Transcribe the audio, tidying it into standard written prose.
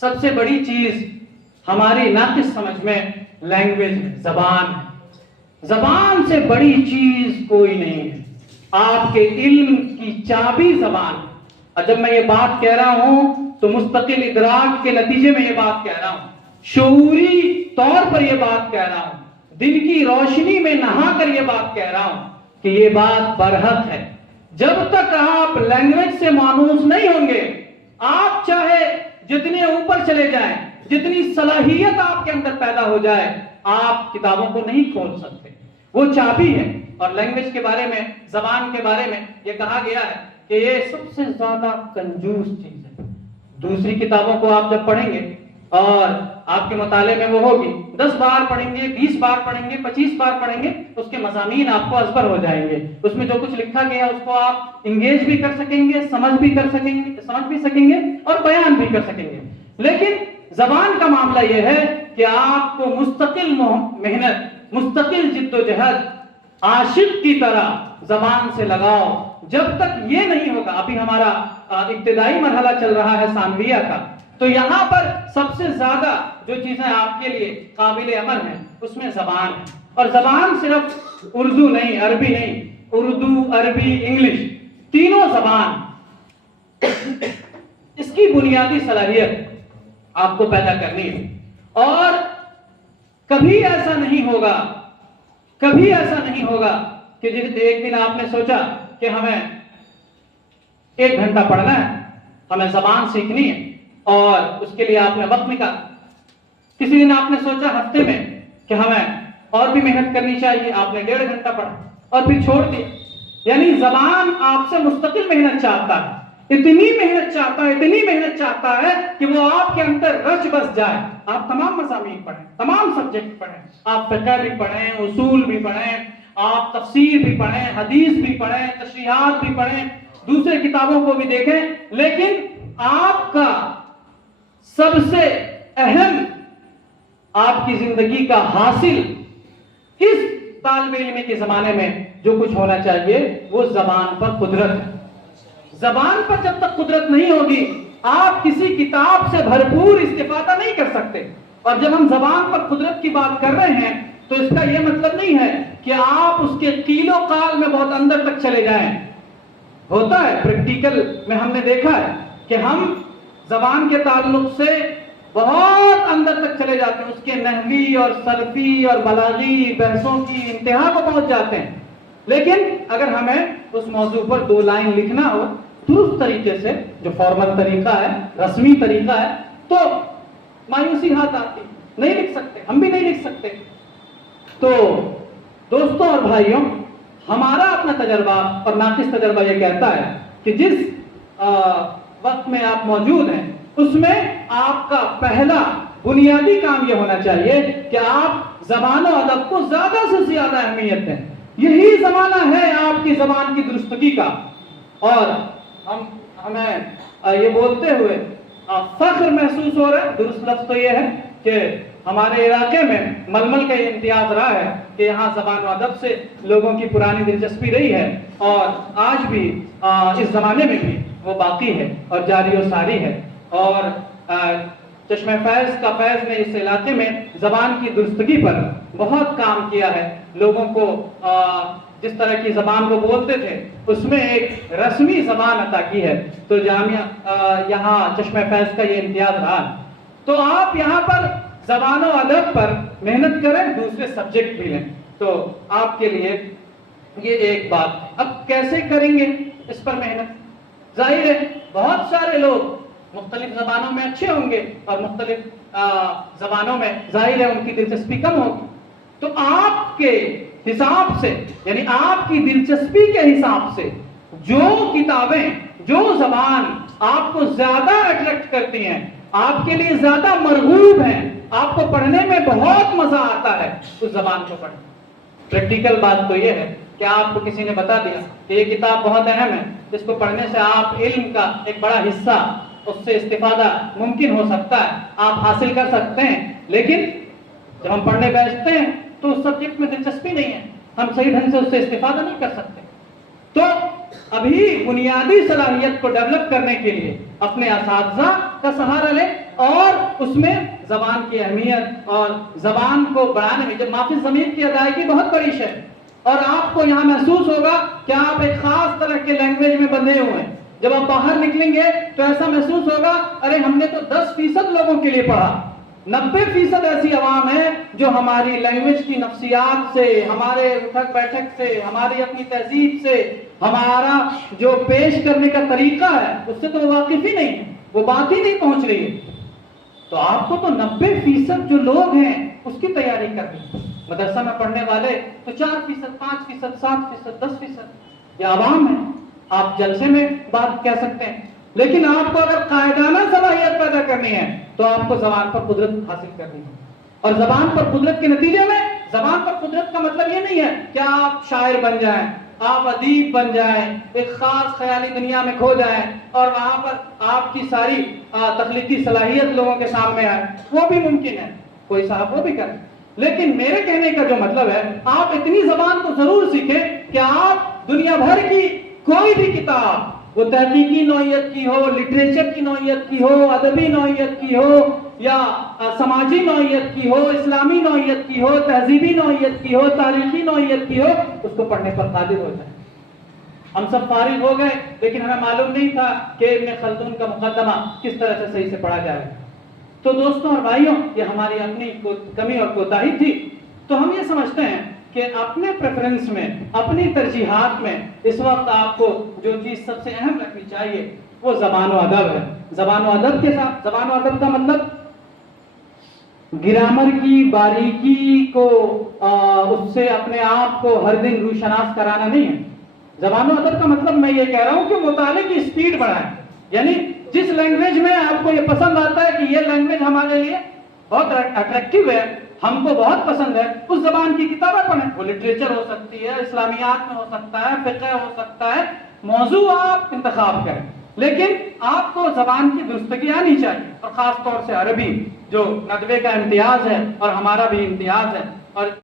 سب سے بڑی چیز ہماری ناقص سمجھ میں لینگویج ہے، زبان ہے۔ زبان سے بڑی چیز کوئی نہیں ہے۔ آپ کے علم کی چابی زبان ہے۔ اور جب میں یہ بات کہہ رہا ہوں تو مستقل ادراک کے نتیجے میں یہ بات کہہ رہا ہوں، شعوری طور پر یہ بات کہہ رہا ہوں، دن کی روشنی میں نہا کر یہ بات کہہ رہا ہوں کہ یہ بات برحق ہے۔ جب تک آپ لینگویج سے مانوس نہیں ہوں گے، آپ چاہے جتنے اوپر چلے جائیں، جتنی صلاحیت آپ کے اندر پیدا ہو جائے، آپ کتابوں کو نہیں کھول سکتے۔ وہ چابی ہے۔ اور لینگویج کے بارے میں، زبان کے بارے میں یہ کہا گیا ہے کہ یہ سب سے زیادہ کنجوس چیز ہے۔ دوسری کتابوں کو آپ جب پڑھیں گے اور آپ کے مطالعے میں وہ ہوگی، 10 بار پڑھیں گے، 20 بار پڑھیں گے، 25 بار پڑھیں گے، اس کے مضامین آپ کو ازبر ہو جائیں گے۔ اس میں جو کچھ لکھا گیا اس کو آپ انگیج بھی کر سکیں گے، سمجھ بھی سکیں گے اور بیان بھی کر سکیں گے۔ لیکن زبان کا معاملہ یہ ہے کہ آپ کو مستقل محنت، مستقل جد و جہد، عاشق کی طرح زبان سے لگاؤ۔ جب تک یہ نہیں ہوگا، ابھی ہمارا ابتدائی مرحلہ چل رہا ہے ثانویہ کا، تو یہاں پر سب سے زیادہ جو چیزیں آپ کے لیے قابل عمل ہیں اس میں زبان ہے۔ اور زبان صرف اردو نہیں، عربی نہیں، اردو، عربی، انگلش، تینوں زبان، اس کی بنیادی صلاحیت آپ کو پیدا کرنی ہے۔ اور کبھی ایسا نہیں ہوگا کہ ایک دن آپ نے سوچا کہ ہمیں 1 گھنٹہ پڑھنا ہے، ہمیں زبان سیکھنی ہے، اور اس کے لیے آپ نے وقت نکالا۔ کسی دن آپ نے سوچا ہفتے میں کہ ہمیں اور بھی محنت کرنی چاہیے، آپ نے 1.5 گھنٹہ پڑھا اور پھر چھوڑ دیا۔ یعنی زبان آپ سے مستقل محنت چاہتا ہے، اتنی محنت چاہتا ہے کہ وہ آپ کے اندر رچ بس جائے۔ آپ تمام مضامین پڑھیں، تمام سبجیکٹ پڑھیں، آپ فقہ بھی پڑھیں، اصول بھی پڑھیں، آپ تفسیر بھی پڑھیں، حدیث بھی پڑھیں، تشریحات بھی پڑھیں، دوسرے کتابوں کو بھی دیکھیں، لیکن آپ کا سب سے اہم، آپ کی زندگی کا حاصل اس طالب علم کے زمانے میں جو کچھ ہونا چاہیے وہ زبان پر قدرت ہے۔ زبان پر جب تک قدرت نہیں ہوگی، آپ کسی کتاب سے بھرپور استفادہ نہیں کر سکتے۔ اور جب ہم زبان پر قدرت کی بات کر رہے ہیں تو اس کا یہ مطلب نہیں ہے کہ آپ اس کے قیل و قال میں بہت اندر تک چلے جائیں۔ ہوتا ہے پریکٹیکل میں ہم نے دیکھا ہے کہ ہم زبان کے تعلق سے بہت اندر تک چلے جاتے ہیں، اس کے نحوی اور صرفی اور بلاغی بحثوں کی انتہا کو پہنچ جاتے ہیں۔ لیکن اگر ہمیں اس موضوع پر 2 لائن لکھنا ہو درست طریقے سے، جو فارمل طریقہ ہے، رسمی طریقہ ہے، تو مایوسی ہاتھ آتی، نہیں لکھ سکتے، ہم بھی نہیں لکھ سکتے۔ تو دوستوں اور بھائیوں، ہمارا اپنا تجربہ اور ناقص تجربہ یہ کہتا ہے کہ جس وقت میں آپ موجود ہیں اس میں آپ کا پہلا بنیادی کام یہ ہونا چاہیے کہ آپ زبان و ادب کو زیادہ سے زیادہ اہمیت دیں۔ یہی زمانہ ہے آپ کی زبان کی درستگی کا۔ اور ہمیں یہ بولتے ہوئے فخر محسوس ہو رہا ہے، درست لفظ تو یہ ہے کہ ہمارے علاقے میں ململ کا یہ امتیاز رہا ہے کہ یہاں زبان و ادب سے لوگوں کی پرانی دلچسپی رہی ہے، اور آج بھی اس زمانے میں بھی وہ باقی ہے اور جاری و ساری ہے۔ اور چشمہ فیض کا فیض نے اس علاقے میں زبان کی درستگی پر بہت کام کیا ہے۔ لوگوں کو جس طرح کی زبان کو بولتے تھے اس میں ایک رسمی زبان عطا کی ہے۔ تو جامعہ یہاں چشمہ فیض کا یہ امتیاز رہا ہے۔ تو آپ یہاں پر زبان و ادب پر محنت کریں، دوسرے سبجیکٹ بھی لیں، تو آپ کے لیے یہ ایک بات ہے۔ اب کیسے کریں گے اس پر محنت؟ ظاہر ہے بہت سارے لوگ مختلف زبانوں میں اچھے ہوں گے اور مختلف زبانوں میں ظاہر ہے ان کی دلچسپی کم ہوگی۔ تو آپ کے حساب سے، یعنی آپ کی دلچسپی کے حساب سے جو کتابیں، جو زبان آپ کو زیادہ اٹریکٹ کرتی ہیں، آپ کے لیے زیادہ مرغوب ہیں، آپ کو پڑھنے میں بہت مزہ آتا ہے، اس زبان کو پڑھیں۔ پریکٹیکل بات تو یہ ہے کہ آپ کو کسی نے بتا دیا کہ یہ کتاب بہت اہم ہے، جس کو پڑھنے سے آپ علم کا ایک بڑا حصہ، اس سے استفادہ ممکن ہو سکتا ہے، آپ حاصل کر سکتے ہیں، لیکن جب ہم پڑھنے بیٹھتے ہیں تو اس سبجیکٹ میں دلچسپی نہیں ہے، ہم صحیح ڈھنگ سے اس سے استفادہ نہیں کر سکتے۔ تو ابھی بنیادی صلاحیت کو ڈیولپ کرنے کے لیے اپنے اساتذہ کا سہارا لیں اور اس میں زبان کی اہمیت اور زبان کو بڑھانے میں جب مافی ضمیر کی ادائیگی بہت بڑی ہے، اور آپ کو یہاں محسوس ہوگا کہ آپ ایک خاص طرح کے لینگویج میں بندھے ہوئے ہیں۔ جب آپ باہر نکلیں گے تو ایسا محسوس ہوگا ارے ہم نے تو 10% لوگوں کے لیے پڑھا، 90% ایسی عوام ہے جو ہماری لینگویج کی نفسیات سے، ہمارے اٹھک بیٹھک سے، ہماری اپنی تہذیب سے، ہمارا جو پیش کرنے کا طریقہ ہے اس سے تو وہ واقف ہی نہیں ہے، وہ بات ہی نہیں پہنچ رہی ہے۔ تو آپ کو تو 90% جو لوگ ہیں اس کی تیاری کرنی ہے۔ مدرسہ میں پڑھنے والے تو 4%، 5%، 7%، 10% یہ عوام ہے۔ آپ جلسے میں بات کہہ سکتے ہیں، لیکن آپ کو اگر قائدانہ صلاحیت پیدا کرنی ہے تو آپ کو زبان پر قدرت حاصل کرنی ہے، اور زبان پر قدرت کے نتیجے میں، زبان پر قدرت کا مطلب یہ نہیں ہے کہ آپ شاعر بن جائیں، آپ ادیب بن جائیں، ایک خاص خیالی دنیا میں کھو جائیں اور وہاں پر آپ کی ساری تخلیقی صلاحیت لوگوں کے سامنے آئے، وہ بھی ممکن ہے، کوئی صاحب وہ بھی کرے۔ لیکن میرے کہنے کا جو مطلب ہے، آپ اتنی زبان تو ضرور سیکھیں کہ آپ دنیا بھر کی کوئی بھی کتاب، وہ تحقیقی نوعیت کی ہو، لٹریچر کی نوعیت کی ہو، ادبی نوعیت کی ہو، یا سماجی نوعیت کی ہو، اسلامی نوعیت کی ہو، تہذیبی نوعیت کی ہو، تاریخی نوعیت کی ہو، اس کو پڑھنے پر قادر ہو جائے۔ ہم سب فارغ ہو گئے لیکن ہمیں معلوم نہیں تھا کہ ابن خلدون کا مقدمہ کس طرح سے صحیح سے پڑھا جائے۔ تو دوستوں اور بھائیوں، یہ ہماری اپنی کمی اور کوتاہی تھی۔ تو ہم یہ سمجھتے ہیں کہ اپنے پریفرنس میں، اپنی ترجیحات میں اس وقت آپ کو جو چیز سب سے اہم رکھنی چاہیے وہ زبان و ادب ہے۔ زبان و ادب کے ساتھ، زبان و ادب کا مطلب گرامر کی باریکی کو اس سے اپنے آپ کو ہر دن روشناس کرانا نہیں ہے۔ زبان و ادب کا مطلب میں یہ کہہ رہا ہوں کہ مطالعے کی سپیڈ بڑھائیں، یعنی جس لینگویج میں آپ کو یہ پسند آتا ہے کہ یہ لینگویج ہمارے لیے بہت اٹریکٹیو ہے، ہم کو بہت پسند ہے، اس زبان کی کتابیں پڑھیں۔ وہ لٹریچر ہو سکتی ہے، اسلامیات میں ہو سکتا ہے، فقہ ہو سکتا ہے، موضوع آپ انتخاب کریں، لیکن آپ کو زبان کی درستگی آنی چاہیے، اور خاص طور سے عربی جو ندوے کا امتیاز ہے اور ہمارا بھی امتیاز ہے۔ اور